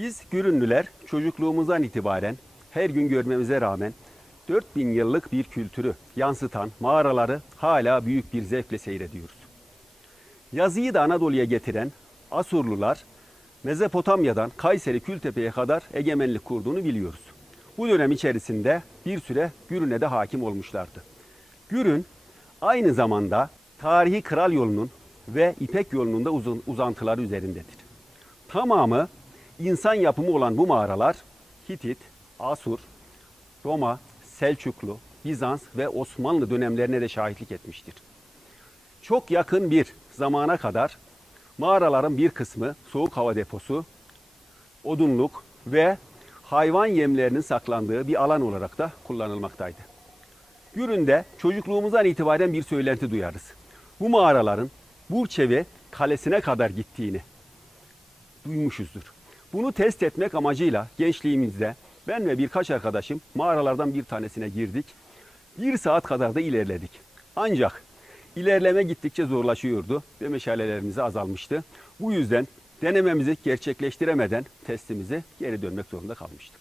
Biz Gürünlüler çocukluğumuzdan itibaren her gün görmemize rağmen 4000 yıllık bir kültürü yansıtan mağaraları hala büyük bir zevkle seyrediyoruz. Yazıyı da Anadolu'ya getiren Asurlular Mezopotamya'dan Kayseri Kültepe'ye kadar egemenlik kurduğunu biliyoruz. Bu dönem içerisinde bir süre Gürün'e de hakim olmuşlardı. Gürün aynı zamanda tarihi kral yolunun ve İpek yolunun da uzantıları üzerindedir. Tamamı insan yapımı olan bu mağaralar Hitit, Asur, Roma, Selçuklu, Bizans ve Osmanlı dönemlerine de şahitlik etmiştir. Çok yakın bir zamana kadar mağaraların bir kısmı soğuk hava deposu, odunluk ve hayvan yemlerinin saklandığı bir alan olarak da kullanılmaktaydı. Gürün'de çocukluğumuzdan itibaren bir söylenti duyarız. Bu mağaraların Burçevi kalesine kadar gittiğini duymuşuzdur. Bunu test etmek amacıyla gençliğimizde ben ve birkaç arkadaşım mağaralardan bir tanesine girdik. Bir saat kadar da ilerledik. Ancak ilerleme gittikçe zorlaşıyordu ve meşalelerimiz azalmıştı. Bu yüzden denememizi gerçekleştiremeden testimizi geri dönmek zorunda kalmıştık.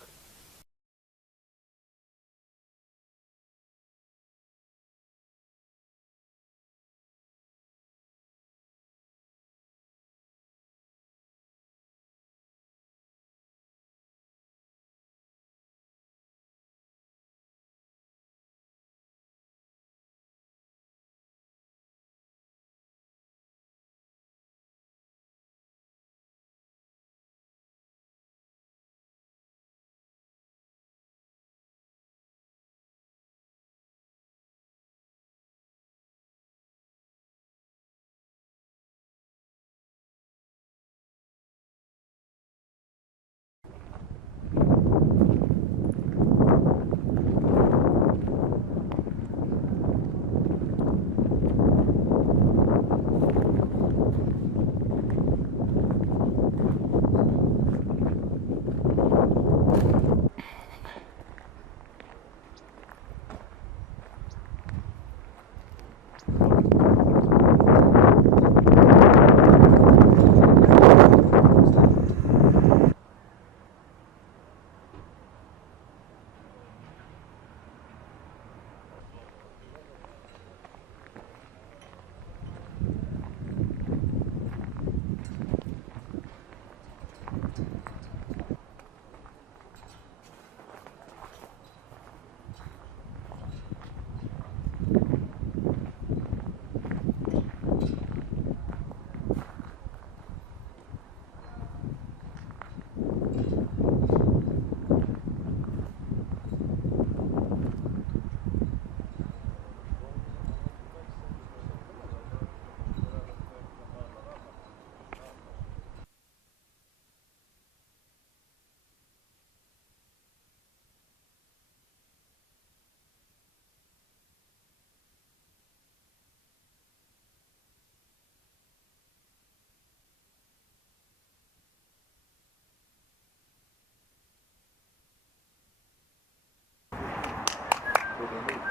Bu babamın